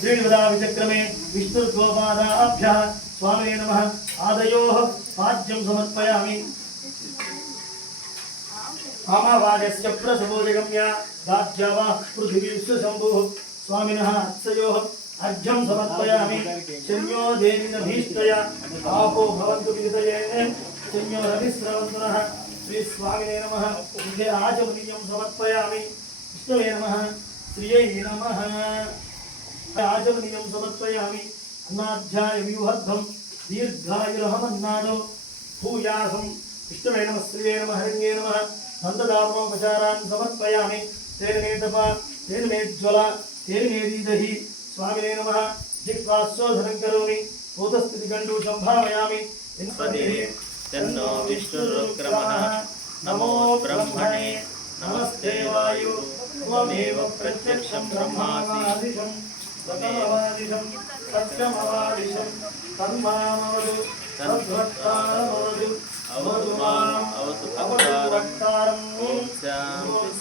श्रीनिवदा विचक्रमे विष्णुर्गोपादाभ्यः स्वामिने नमः। आदयोः पाद्यं समर्पयामि। आमावाद्यस्य प्रसवोजगम्या दाज्यावा पृथिवीश्वशम्भुः स्वामिनः अत्सयोः अर्घ्यं समर्पयामि। शन्यो देवीनभीष्टया आपो भवन्तु विदितये शन्यो रविस्रवन्तुनः। श्री स्वामिने नमः। इन्दे आचमनीयं समर्पयामि। विष्णवे नमः। श्रियै नमः। आचमनीयं समर्पयामि। अन्नाध्यायव्यूहद्धं दीर्घायुरहमन्नादो भूयासं। विष्णवे नमः। श्रिये नमः। हरिण्ये नमः। नन्ददापनोपचारान् समर्पयामि। तेन मे तप तेन मे ज्वला तेन मे दीदहि। स्वामिने नमः। जिह्वास्वाधनं करोमि। भूतस्थितिगण्डू सम्भावयामि। तन्नो विष्णुरुक्रमः। नमो ब्रह्मणे नमस्ते वायु त्वमेव प्रत्यक्षं ब्रह्मासि त्वमेवादिशं सत्यमवादिशं तन्मामवतु तद्भक्तारमवतु अवतु माम् अवतु भक्तारम्।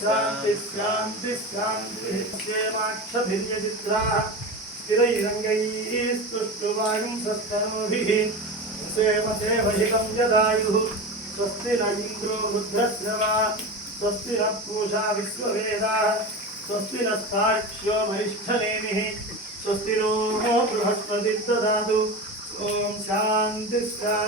शान्ति शान्ति शान्तिः। क्षेमाक्षभिर्यचित्राः स्थिरैरङ्गैः स्तुष्टुवायुं सस्तनूभिः सेवहितं यदायुः। स्वस्ति न इन्द्रो रुद्रश्रवा स्वस्ति न पूषा विश्ववेदाः स्वस्ति नस्तार्क्ष्यो वरिष्ठनेमिः स्वस्ति नो बृहस्पतिर्ददातु। ॐ शान्ति।